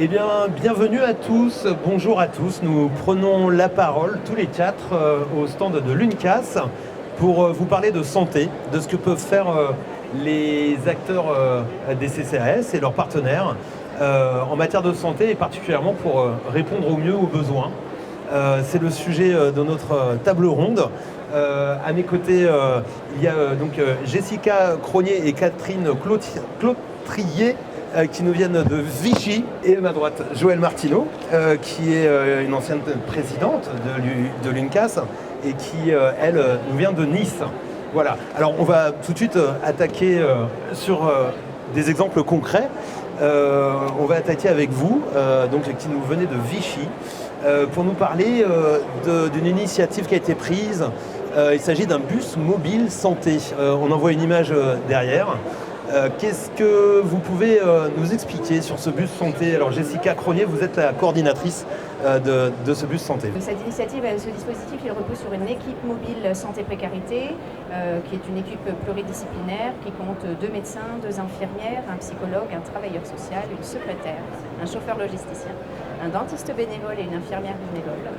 Eh bien, bienvenue à tous, bonjour à tous. Nous prenons la parole tous les quatre au stand de l'UNCAS pour vous parler de santé, de ce que peuvent faire les acteurs des CCAS et leurs partenaires en matière de santé et particulièrement pour répondre au mieux aux besoins. C'est le sujet de notre table ronde. À mes côtés, il y a Jessica Cronier et Catherine Clotrier qui nous viennent de Vichy, et à ma droite Joëlle Martineau qui est une ancienne présidente de l'UNCAS et qui elle nous vient de Nice. Voilà, alors on va tout de suite attaquer sur des exemples concrets. On va attaquer avec vous, qui nous venez de Vichy, pour nous parler d'une initiative qui a été prise. Il s'agit d'un bus mobile santé. On en voit une image derrière. Qu'est-ce que vous pouvez nous expliquer sur ce bus santé? Alors Jessica Cronier, vous êtes la coordinatrice de ce bus santé. Cette initiative, ce dispositif, il repose sur une équipe mobile santé-précarité, qui est une équipe pluridisciplinaire qui compte 2 médecins, 2 infirmières, un psychologue, un travailleur social, une secrétaire, un chauffeur logisticien, un dentiste bénévole et une infirmière bénévole,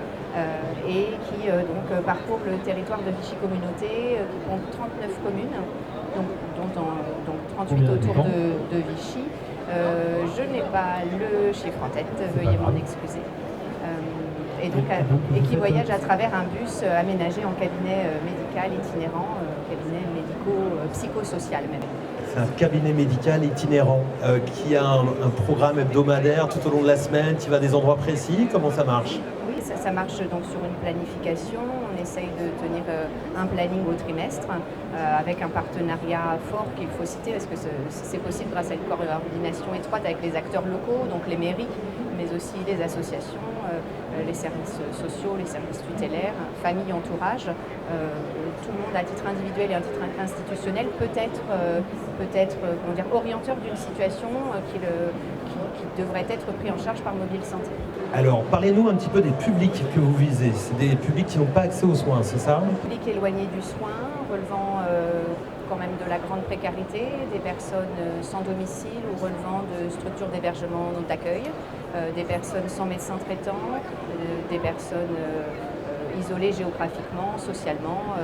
et qui parcourt le territoire de Vichy Communauté, qui compte 39 communes, dont 38 autour de Vichy. Je n'ai pas le chiffre en tête, veuillez m'en excuser. Et qui voyage à travers un bus aménagé en cabinet médical itinérant, cabinet médico-psychosocial même. C'est un cabinet médical itinérant qui a un programme hebdomadaire tout au long de la semaine, qui va à des endroits précis. Comment ça marche? Oui, ça marche donc sur une planification. On essaye de tenir un planning au trimestre avec un partenariat fort qu'il faut citer parce que c'est possible grâce à une coordination étroite avec les acteurs locaux, donc les mairies, mais aussi les associations, les services sociaux, les services tutélaires, famille, entourage. Tout le monde à titre individuel et à titre institutionnel peut être orienteur d'une situation qui devrait être pris en charge par Mobile Santé. Alors, parlez-nous un petit peu des publics que vous visez. C'est des publics qui n'ont pas accès aux soins, c'est ça? Publics éloignés du soin, relevant quand même de la grande précarité, des personnes sans domicile ou relevant de structures d'hébergement d'accueil, des personnes sans médecin traitant, des personnes isolées géographiquement, socialement,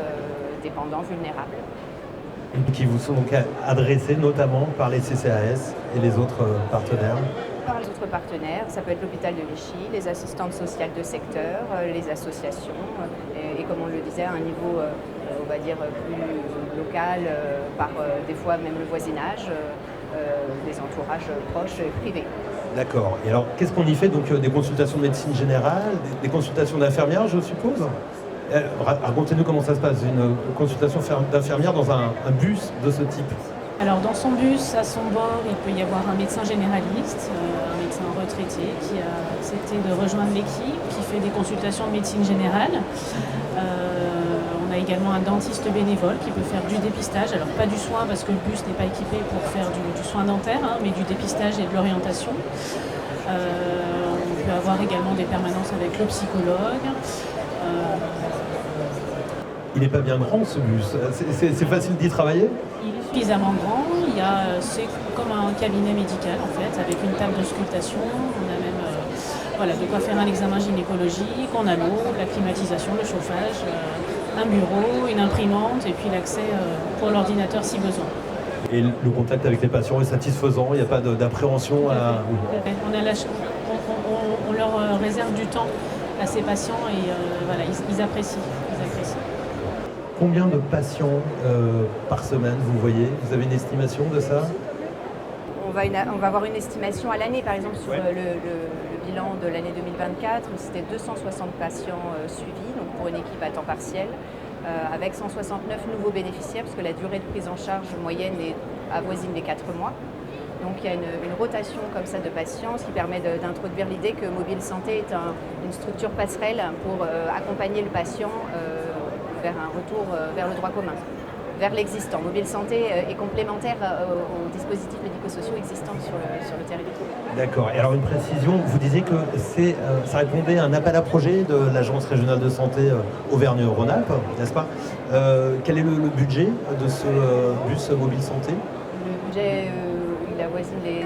dépendants, vulnérables. Et qui vous sont donc adressés notamment par les CCAS et les autres partenaires? Par les autres partenaires, ça peut être l'hôpital de Vichy, les assistantes sociales de secteur, les associations, et comme on le disait, à un niveau, on va dire, plus local, par des fois même le voisinage, des entourages proches et privés. D'accord. Et alors, qu'est-ce qu'on y fait? Donc, des consultations de médecine générale, des consultations d'infirmières, je suppose? Racontez-nous comment ça se passe, une consultation d'infirmière dans un bus de ce type. Alors dans son bus, à son bord, il peut y avoir un médecin généraliste, un médecin retraité qui a accepté de rejoindre l'équipe, qui fait des consultations de médecine générale. On a également un dentiste bénévole qui peut faire du dépistage, alors pas du soin parce que le bus n'est pas équipé pour faire du soin dentaire, mais du dépistage et de l'orientation. On peut avoir également des permanences avec le psychologue. Il n'est pas bien grand ce bus, c'est facile d'y travailler? Il est suffisamment grand, c'est comme un cabinet médical en fait, avec une table d'auscultation, on a même de quoi faire un examen gynécologique, on a l'eau, la climatisation, le chauffage, un bureau, une imprimante et puis l'accès pour l'ordinateur si besoin. Et le contact avec les patients est satisfaisant, il n'y a pas d'appréhension à... On leur réserve du temps à ces patients et ils apprécient. Combien de patients par semaine vous voyez? Vous avez une estimation de ça? On va avoir une estimation à l'année, par exemple sur le bilan de l'année 2024, c'était 260 patients suivis, donc pour une équipe à temps partiel, avec 169 nouveaux bénéficiaires, parce que la durée de prise en charge moyenne est avoisine les 4 mois. Donc il y a une rotation comme ça de patients, ce qui permet d'introduire l'idée que Mobile Santé est une structure passerelle pour accompagner le patient vers un retour vers le droit commun, vers l'existant. Mobile Santé est complémentaire aux dispositifs médico-sociaux existants sur le territoire. D'accord. Et alors une précision, vous disiez que ça répondait à un appel à projet de l'Agence régionale de santé Auvergne-Rhône-Alpes, n'est-ce pas? Quel est le budget de ce bus Mobile Santé? Le budget, il avoisine les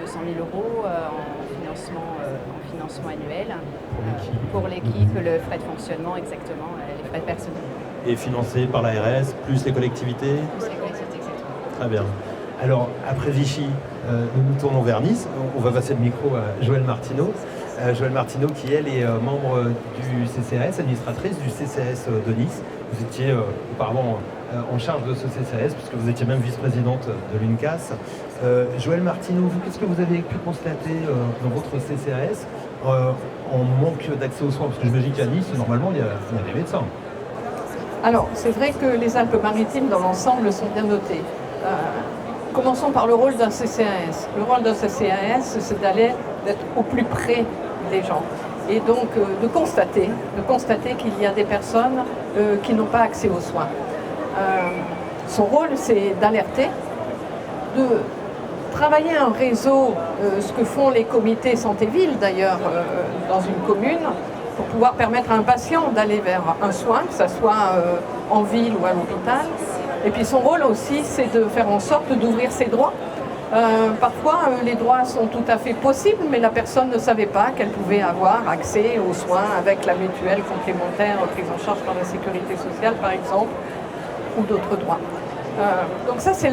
200 000 € en financement remboursement annuel pour l'équipe, le frais de fonctionnement, exactement, les frais de personnel. Et financé par l'ARS, plus les collectivités. Plus les collectivités, exactement. Très bien. Alors, après Vichy, nous nous tournons vers Nice. On va passer le micro à Joëlle Martineau. Joëlle Martineau, qui elle est membre du CCAS, administratrice du CCAS de Nice. Vous étiez auparavant en charge de ce CCAS, puisque vous étiez même vice-présidente de l'UNCAS. Joëlle Martineau, vous, qu'est-ce que vous avez pu constater dans votre CCAS en manque d'accès aux soins? Parce que j'imagine qu'à Nice, normalement, il y a des médecins. Alors, c'est vrai que les Alpes-Maritimes, dans l'ensemble, sont bien notées. Commençons par le rôle d'un CCAS. Le rôle d'un CCAS, c'est d'être au plus près des gens. Et donc de constater qu'il y a des personnes qui n'ont pas accès aux soins. Son rôle, c'est d'alerter, de travailler un réseau, ce que font les comités santé-ville d'ailleurs dans une commune, pour pouvoir permettre à un patient d'aller vers un soin, que ce soit en ville ou à l'hôpital. Et puis son rôle aussi, c'est de faire en sorte d'ouvrir ses droits. Parfois, les droits sont tout à fait possibles, mais la personne ne savait pas qu'elle pouvait avoir accès aux soins avec la mutuelle complémentaire prise en charge par la sécurité sociale, par exemple, ou d'autres droits. Donc ça, c'est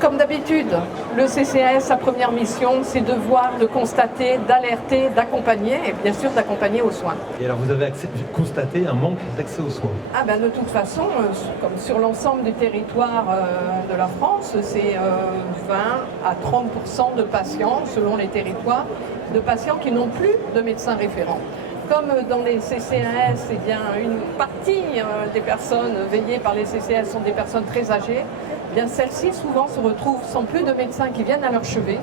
comme d'habitude, le CCAS, sa première mission, c'est de voir, de constater, d'alerter, d'accompagner, et bien sûr d'accompagner aux soins. Et alors, vous avez constaté un manque d'accès aux soins? Ah ben de toute façon, comme sur l'ensemble du territoire de la France, c'est 20 à 30% de patients, selon les territoires, de patients qui n'ont plus de médecin référent. Comme dans les CCAS, eh bien, une partie des personnes veillées par les CCAS sont des personnes très âgées, eh bien celles-ci souvent se retrouvent sans plus de médecins qui viennent à leur chevet,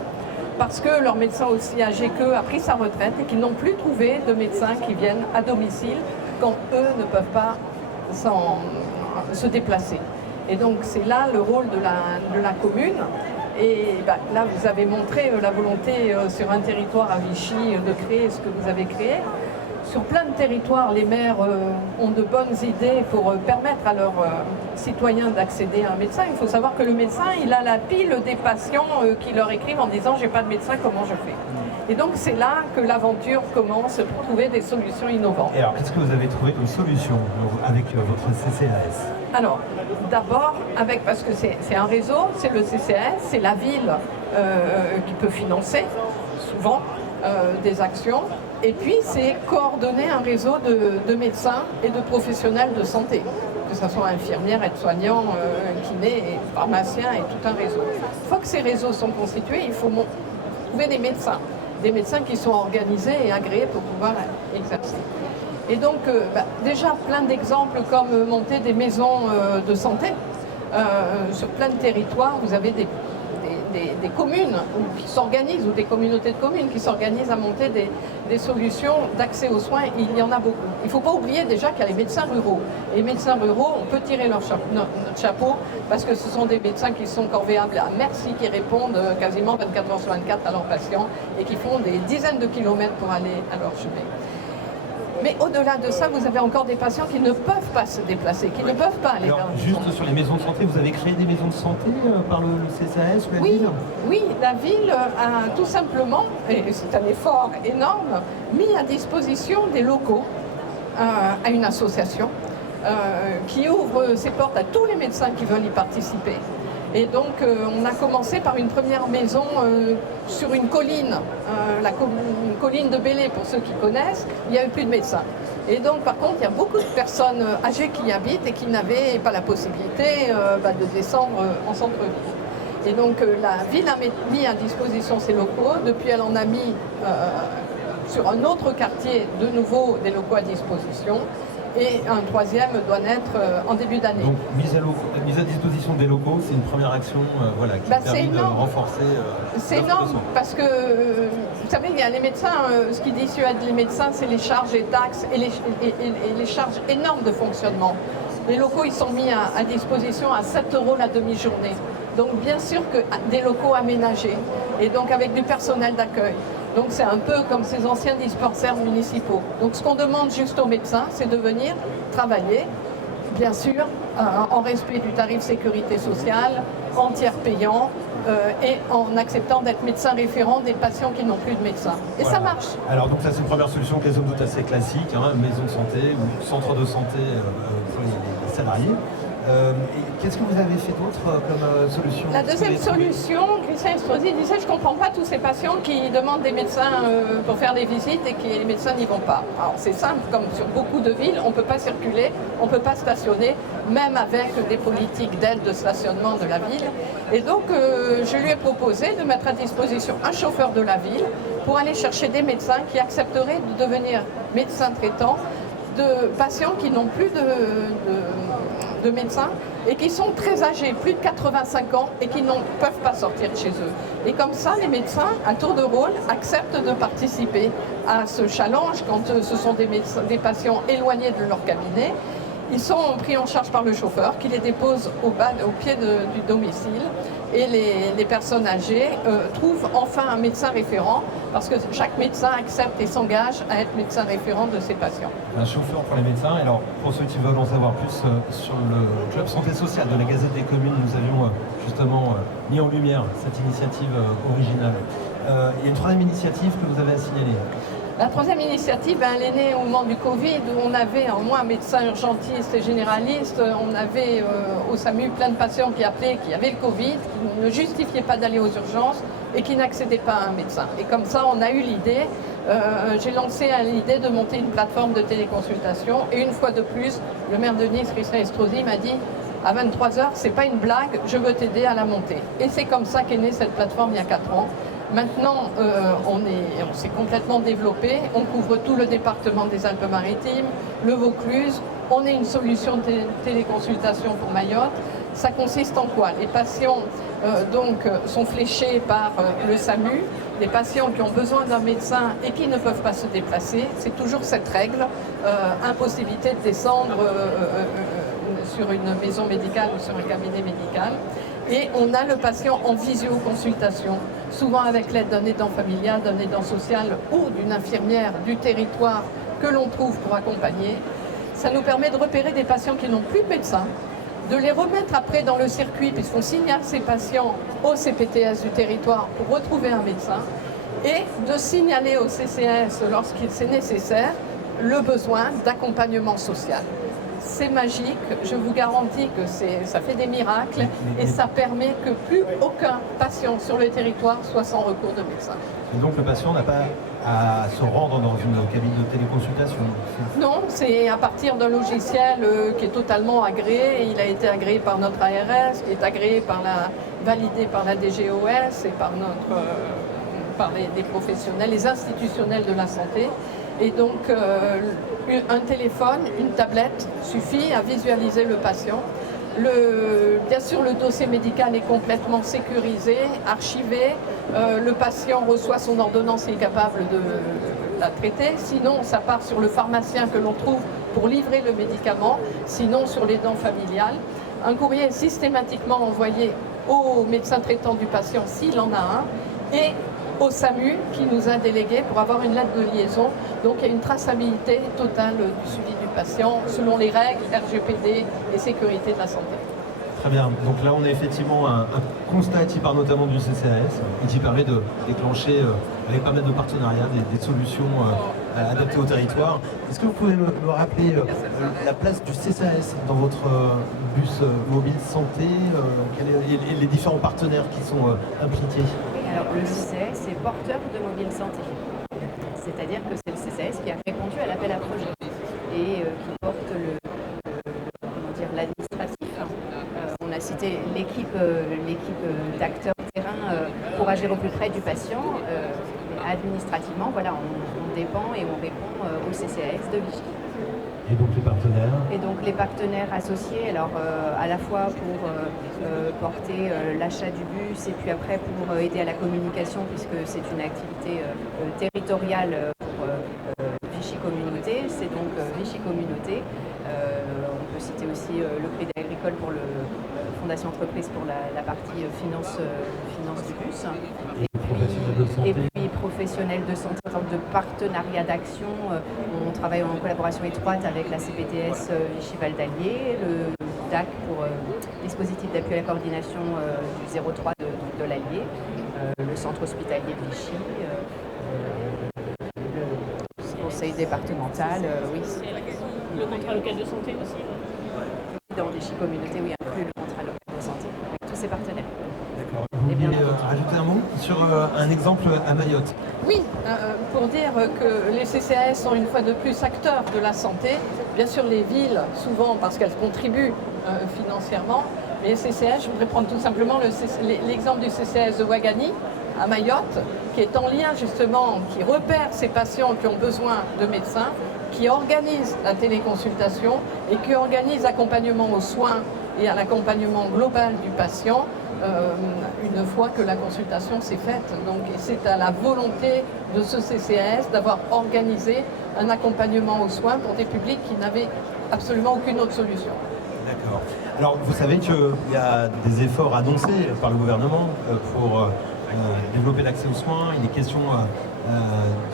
parce que leur médecin aussi âgé qu'eux a pris sa retraite et qu'ils n'ont plus trouvé de médecins qui viennent à domicile quand eux ne peuvent pas se déplacer. Et donc c'est là le rôle de la commune. Et là, vous avez montré la volonté sur un territoire à Vichy de créer ce que vous avez créé. Sur plein de territoires, les maires ont de bonnes idées pour permettre à leurs citoyens d'accéder à un médecin. Il faut savoir que le médecin, il a la pile des patients qui leur écrivent en disant « j'ai pas de médecin, comment je fais ?» Et donc c'est là que l'aventure commence pour trouver des solutions innovantes. Et alors, qu'est-ce que vous avez trouvé comme solution avec votre CCAS? Alors, d'abord, parce que c'est un réseau, c'est le CCAS, c'est la ville qui peut financer, souvent, des actions. Et puis, c'est coordonner un réseau de médecins et de professionnels de santé, que ce soit infirmières, aides-soignants, kinés, pharmaciens et tout un réseau. Une fois que ces réseaux sont constitués, il faut trouver des médecins qui sont organisés et agréés pour pouvoir exercer. Et donc, déjà, plein d'exemples comme monter des maisons de santé. Sur plein de territoires, vous avez des communes qui s'organisent, ou des communautés de communes qui s'organisent à monter des solutions d'accès aux soins. Il y en a beaucoup. Il ne faut pas oublier déjà qu'il y a les médecins ruraux. Et les médecins ruraux, on peut tirer notre chapeau, parce que ce sont des médecins qui sont corvéables à merci, qui répondent quasiment 24 heures sur 24 à leurs patients et qui font des dizaines de kilomètres pour aller à leur chevet. Mais au-delà de ça, vous avez encore des patients qui ne peuvent pas se déplacer, qui ne peuvent pas aller vers une juste sur les maisons de santé, vous avez créé des maisons de santé par le CCAS ou la ville? Oui, la ville a tout simplement, et c'est un effort énorme, mis à disposition des locaux à une association qui ouvre ses portes à tous les médecins qui veulent y participer. Et donc, on a commencé par une première maison sur une colline, une colline de Bélé, pour ceux qui connaissent. Il n'y avait plus de médecins. Et donc, par contre, il y a beaucoup de personnes âgées qui y habitent et qui n'avaient pas la possibilité de descendre en centre-ville. Et donc, la ville a mis à disposition ses locaux. Depuis, elle en a mis sur un autre quartier, de nouveau, des locaux à disposition. Et un troisième doit naître en début d'année. Donc, mise à disposition des locaux, c'est une première action qui permet de renforcer... c'est énorme, parce que, vous savez, il y a les médecins, ce qui dissuade les médecins, c'est les charges et taxes et les charges énormes de fonctionnement. Les locaux, ils sont mis à disposition à 7 € la demi-journée. Donc, bien sûr que des locaux aménagés, et donc avec du personnel d'accueil. Donc c'est un peu comme ces anciens dispensaires municipaux. Donc ce qu'on demande juste aux médecins, c'est de venir travailler, bien sûr, en respect du tarif sécurité sociale, en tiers payant et en acceptant d'être médecin référent des patients qui n'ont plus de médecin. Et voilà. Ça marche. Alors donc ça c'est une première solution qui est somme toute assez classique, hein, maison de santé ou centre de santé pour les salariés. Et qu'est-ce que vous avez fait d'autre comme solution? La deuxième solution, Christian Estrosi disait, je ne comprends pas tous ces patients qui demandent des médecins pour faire des visites et que les médecins n'y vont pas. Alors c'est simple, comme sur beaucoup de villes, on ne peut pas circuler, on ne peut pas stationner, même avec des politiques d'aide de stationnement de la ville. Et donc je lui ai proposé de mettre à disposition un chauffeur de la ville pour aller chercher des médecins qui accepteraient de devenir médecins traitants de patients qui n'ont plus de médecins et qui sont très âgés, plus de 85 ans, et qui ne peuvent pas sortir de chez eux. Et comme ça, les médecins, à tour de rôle, acceptent de participer à ce challenge quand ce sont des patients éloignés de leur cabinet. Ils sont pris en charge par le chauffeur qui les dépose au pied du domicile et les personnes âgées trouvent enfin un médecin référent parce que chaque médecin accepte et s'engage à être médecin référent de ses patients. Un chauffeur pour les médecins. Alors pour ceux qui veulent en savoir plus sur le club santé sociale de la Gazette des communes, nous avions justement mis en lumière cette initiative originale. Il y a une troisième initiative que vous avez à signaler. La troisième initiative, elle est née au moment du Covid, où on avait en moins un médecin urgentiste et généraliste. On avait au SAMU plein de patients qui appelaient, qui avaient le Covid, qui ne justifiaient pas d'aller aux urgences et qui n'accédaient pas à un médecin. Et comme ça, on a eu l'idée, j'ai lancé l'idée de monter une plateforme de téléconsultation. Et une fois de plus, le maire de Nice, Christian Estrosi, m'a dit à 23h, c'est pas une blague, je veux t'aider à la monter. Et c'est comme ça qu'est née cette plateforme il y a 4 ans. Maintenant, on s'est complètement développé, on couvre tout le département des Alpes-Maritimes, le Vaucluse, on est une solution de téléconsultation pour Mayotte. Ça consiste en quoi? Les patients sont fléchés par le SAMU, les patients qui ont besoin d'un médecin et qui ne peuvent pas se déplacer, c'est toujours cette règle, impossibilité de descendre sur une maison médicale ou sur un cabinet médical. Et on a le patient en visioconsultation, souvent avec l'aide d'un aidant familial, d'un aidant social ou d'une infirmière du territoire que l'on trouve pour accompagner. Ça nous permet de repérer des patients qui n'ont plus de médecin, de les remettre après dans le circuit, puisqu'on signale ces patients au CPTS du territoire pour retrouver un médecin, et de signaler au CCS, lorsqu'il c'est nécessaire, le besoin d'accompagnement social. C'est magique, je vous garantis que ça fait des miracles et ça permet que plus aucun patient sur le territoire soit sans recours de médecin. Et donc le patient n'a pas à se rendre dans une cabine de téléconsultation? Non, c'est à partir d'un logiciel qui est totalement agréé. Il a été agréé par notre ARS, qui est agréé validé par la DGOS et par des professionnels, les institutionnels de la santé. Et donc, un téléphone, une tablette suffit à visualiser le patient. Bien sûr, le dossier médical est complètement sécurisé, archivé. Le patient reçoit son ordonnance et est capable de la traiter. Sinon, ça part sur le pharmacien que l'on trouve pour livrer le médicament. Sinon, sur l'aidant familial. Un courrier est systématiquement envoyé au médecin traitant du patient s'il en a un. Et au SAMU qui nous a délégués pour avoir une lettre de liaison. Donc il y a une traçabilité totale du suivi du patient selon les règles RGPD et sécurité de la santé. Très bien. Donc là, on a effectivement un constat qui part notamment du CCAS et qui permet de déclencher, avec pas mal de partenariats, des solutions adaptées au territoire. Est-ce que vous pouvez me rappeler la place du CCAS dans votre bus mobile santé et les différents partenaires qui sont impliqués? Alors le CCAS est porteur de mobile santé. C'est-à-dire que c'est le CCAS qui a répondu à l'appel à projet et qui porte l'administratif. On a cité l'équipe d'acteurs terrain pour agir au plus près du patient. Administrativement, voilà, on dépend et on répond au CCAS de Vichy. Et donc les partenaires? Et donc les partenaires associés, alors à la fois pour porter l'achat du bus et puis après pour aider à la communication puisque c'est une activité territoriale pour Vichy Communauté, c'est donc Vichy Communauté. On peut citer aussi le Crédit Agricole pour le Fondation Entreprise pour la partie finance du bus. Et puis professionnels de santé, en termes de partenariat d'action, on travaille en collaboration étroite avec la CPTS Vichy Val d'Allier, le DAC pour dispositif d'appui à la coordination du 03 de l'Allier, le centre hospitalier de Vichy, le conseil départemental, oui. Le contrat local de santé aussi. Dans Vichy Communauté, oui, inclut le contrat local de santé avec tous ses partenaires. D'accord. Vous voulez rajouter un mot sur un exemple à Mayotte? Oui, pour dire que les CCAS sont une fois de plus acteurs de la santé. Bien sûr, les villes, souvent parce qu'elles contribuent financièrement, mais les CCAS, je voudrais prendre tout simplement l'exemple du CCAS de Ouagani à Mayotte, qui est en lien justement, qui repère ces patients qui ont besoin de médecins, qui organise la téléconsultation et qui organise l'accompagnement aux soins et à l'accompagnement global du patient une fois que la consultation s'est faite. Donc c'est à la volonté de ce CCAS d'avoir organisé un accompagnement aux soins pour des publics qui n'avaient absolument aucune autre solution. D'accord. Alors vous savez qu'il y a des efforts annoncés par le gouvernement pour développer l'accès aux soins. Il est question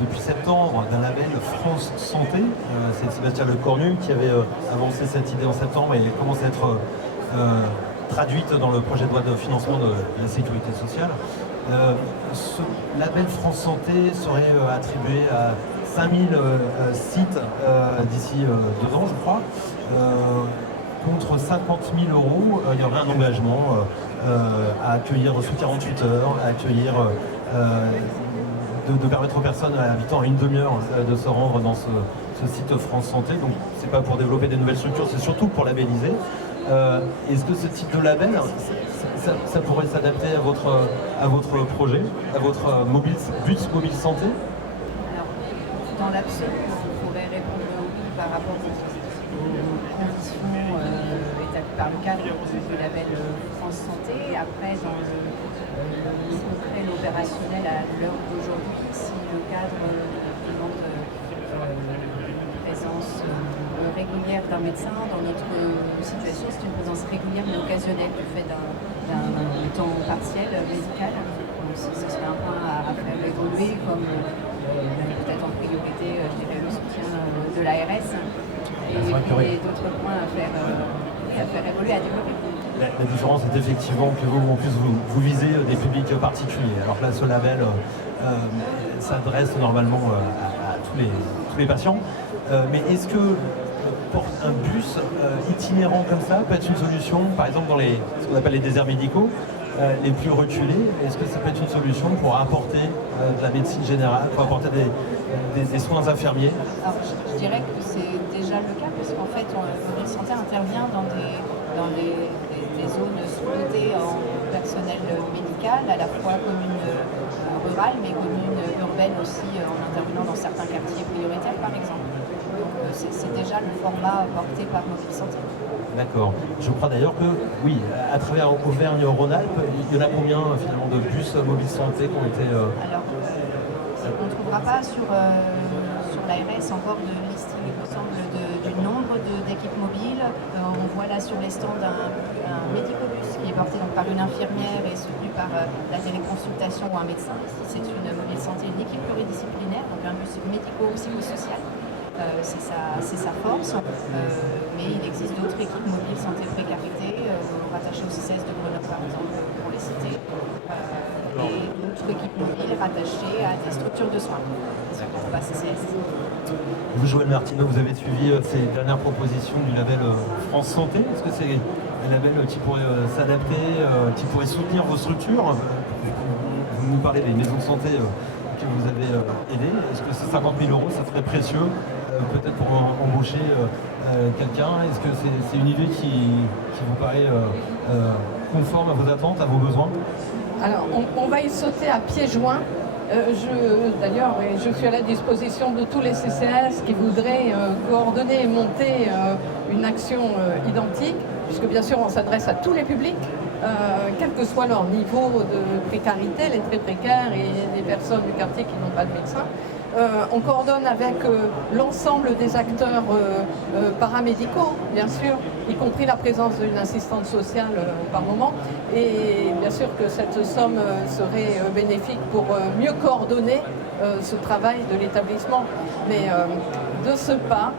depuis septembre d'un label France Santé. C'est Sébastien Lecornu qui avait avancé cette idée en septembre et elle commence à être traduite dans le projet de loi de financement de la sécurité sociale. Ce label France Santé serait attribué à 5000 sites d'ici 2 ans, je crois. Contre 50 000 €, il y aurait un engagement à accueillir sous 48 heures, à accueillir, de permettre aux personnes habitant à une demi-heure de se rendre dans ce site France Santé. Donc c'est pas pour développer des nouvelles structures, c'est surtout pour labelliser. Est-ce que ce type de label, ça pourrait s'adapter à votre projet, à votre bus mobile santé? Alors, dans l'absolu, on pourrait répondre oui par rapport aux conditions établies par le cadre du label France Santé. Après, dans le concret, l'opérationnel à l'heure d'aujourd'hui, si le cadre demande présence régulière d'un médecin, dans notre situation, c'est une présence régulière mais occasionnelle du fait d'un temps partiel médical. Donc ce serait un point à faire évoluer, comme peut-être en priorité, je dirais, le soutien de l'ARS et d'autres points à faire évoluer, à développer. La différence est effectivement que vous, en plus, vous visez des publics particuliers. Alors que là, ce label s'adresse normalement à tous les patients. Mais est-ce que un bus itinérant comme ça peut être une solution, par exemple dans ce qu'on appelle les déserts médicaux, les plus reculés? Est-ce que ça peut être une solution pour apporter de la médecine générale, pour apporter des soins infirmiers? Alors, je dirais que c'est déjà le cas, parce qu'en fait, le santé intervient dans des zones sous-dotées en personnel médical, à la fois commune rurale, mais commune urbaine aussi, en intervenant dans certains quartiers prioritaires, par exemple. Donc, c'est déjà le format porté par Mobile Santé. D'accord. Je crois d'ailleurs que, oui, à travers Auvergne-Rhône-Alpes, il y en a combien finalement de bus Mobile Santé qui ont été... Alors, on ne trouvera pas sur l'ARS encore de listing, il me semble, du nombre d'équipes mobiles. On voit là sur les stands un médicobus qui est porté donc par une infirmière et soutenu par la téléconsultation ou un médecin. C'est une Mobile Santé, une équipe pluridisciplinaire, donc un bus médico-psychosocial. C'est sa force, mais il existe d'autres équipes mobiles santé précarité, rattachées au CCS de Grenoble par exemple, pour les citer, et d'autres équipes mobiles rattachées à des structures de soins, donc pas CCS. Vous, Joël Martineau, vous avez suivi ces dernières propositions du label France Santé. Est-ce que c'est un label qui pourrait s'adapter, qui pourrait soutenir vos structures? Vous nous parlez des maisons de santé que vous avez aidées. Est-ce que ces 50 000 €, ça serait précieux peut-être pour embaucher quelqu'un? Est-ce que c'est une idée qui vous paraît conforme à vos attentes, à vos besoins? Alors, on va y sauter à pieds joints. D'ailleurs, je suis à la disposition de tous les CCAS qui voudraient coordonner et monter une action identique, puisque bien sûr on s'adresse à tous les publics, quel que soit leur niveau de précarité, les très précaires et les personnes du quartier qui n'ont pas de médecin. On coordonne avec l'ensemble des acteurs paramédicaux, bien sûr, y compris la présence d'une assistante sociale par moment. Et bien sûr que cette somme serait bénéfique pour mieux coordonner ce travail de l'établissement. Mais de ce pas,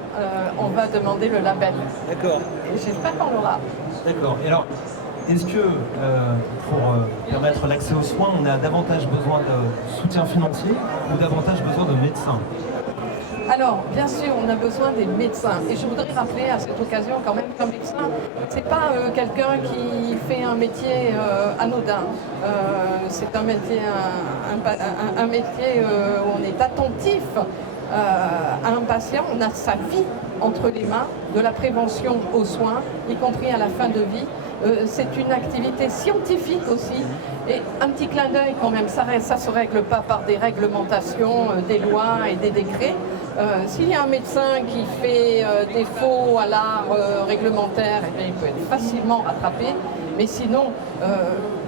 on va demander le label. D'accord. Et j'espère qu'on l'aura. D'accord. Et alors, est-ce que pour permettre l'accès aux soins, on a davantage besoin de soutien financier ou davantage besoin de médecins? Alors, bien sûr, on a besoin des médecins. Et je voudrais rappeler à cette occasion quand même qu'un médecin, c'est pas quelqu'un qui fait un métier anodin. C'est un métier, un métier où on est attentif à un patient. On a sa vie entre les mains, de la prévention aux soins, y compris à la fin de vie. C'est une activité scientifique aussi. Et un petit clin d'œil quand même, ça ne se règle pas par des réglementations, des lois et des décrets. S'il y a un médecin qui fait défaut à l'art réglementaire, eh bien, il peut être facilement rattrapé. Mais sinon,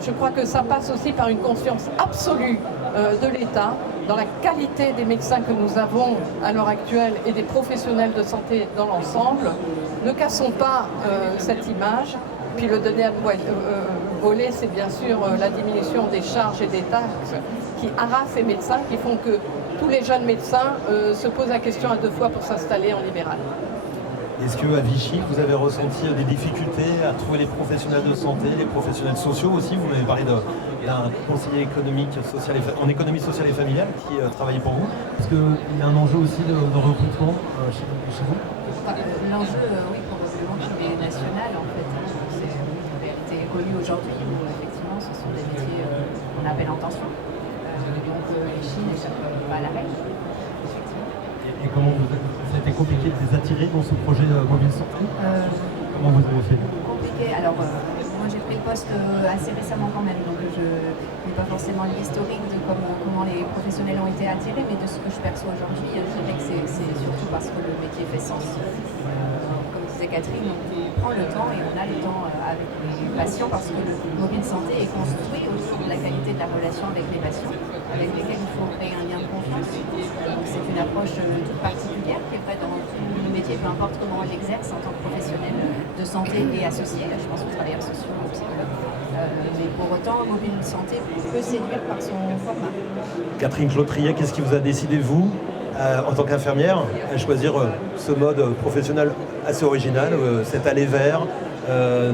je crois que ça passe aussi par une confiance absolue de l'État dans la qualité des médecins que nous avons à l'heure actuelle et des professionnels de santé dans l'ensemble. Ne cassons pas cette image. Puis le deuxième volet, c'est bien sûr la diminution des charges et des taxes qui harassent les médecins, qui font que tous les jeunes médecins se posent la question à 2 fois pour s'installer en libéral. Est-ce qu'à Vichy, vous avez ressenti des difficultés à trouver les professionnels de santé, les professionnels sociaux aussi? Vous m'avez parlé d'un conseiller économique, en économie sociale et familiale qui travaillait pour vous. Est-ce qu'il y a un enjeu aussi de recrutement chez vous? L'enjeu, oui, probablement qu'il est national en fait. C'est une réalité connue aujourd'hui où effectivement ce sont des métiers qu'on appelle en tension. Donc les Chines n'échappent pas à la règle. Et comment ça a été compliqué de les attirer dans ce projet mobile santé? Comment vous avez fait? Compliqué. Alors, moi j'ai pris le poste assez récemment quand même, donc je n'ai pas forcément l'historique de comment les professionnels ont été attirés, mais de ce que je perçois aujourd'hui, je dirais que c'est surtout parce que le métier fait sens. Comme disait Catherine, on prend le temps et on a le temps avec les patients parce que le mobile santé est construit autour de la qualité de la relation avec les patients, avec lesquels il faut créer un lien de confiance. Donc c'est une approche toute particulière qui est vraie dans tout le métier, peu importe comment on l'exerce en tant que professionnel de santé et associé. Je pense aux travailleurs sociaux, aux psychologues. Mais pour autant, mobile santé peut séduire par son format. Catherine Claude-Triet, qu'est-ce qui vous a décidé, vous, en tant qu'infirmière, à choisir ce mode professionnel assez original, cet aller vers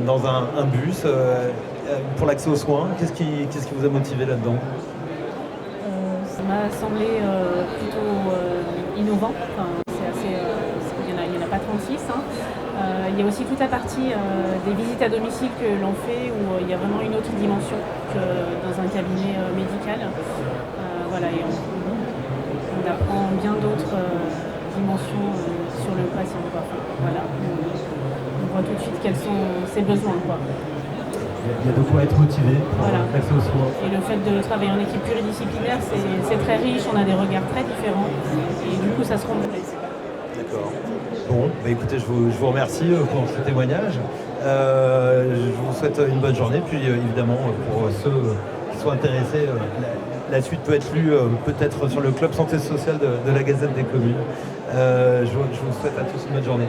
dans un bus pour l'accès aux soins? Qu'est-ce qui vous a motivé là-dedans? Ça m'a semblé plutôt innovant. Enfin, c'est assez, il n'y en a pas 36. Hein. Il y a aussi toute la partie des visites à domicile que l'on fait où il y a vraiment une autre dimension que dans un cabinet médical. Voilà, et on apprend bien d'autres dimensions sur le patient. Quoi. Voilà, on voit tout de suite quels sont ses besoins. Quoi. Il y a de quoi être motivé pour l'accès aux soins. Et le fait de travailler en équipe pluridisciplinaire, c'est très riche, on a des regards très différents et du coup ça se complète. D'accord. Bon, bah écoutez, je vous remercie pour ce témoignage. Je vous souhaite une bonne journée. Puis évidemment, pour ceux qui sont intéressés, la suite peut être lue peut-être sur le club santé sociale de la Gazette des communes. Je vous souhaite à tous une bonne journée.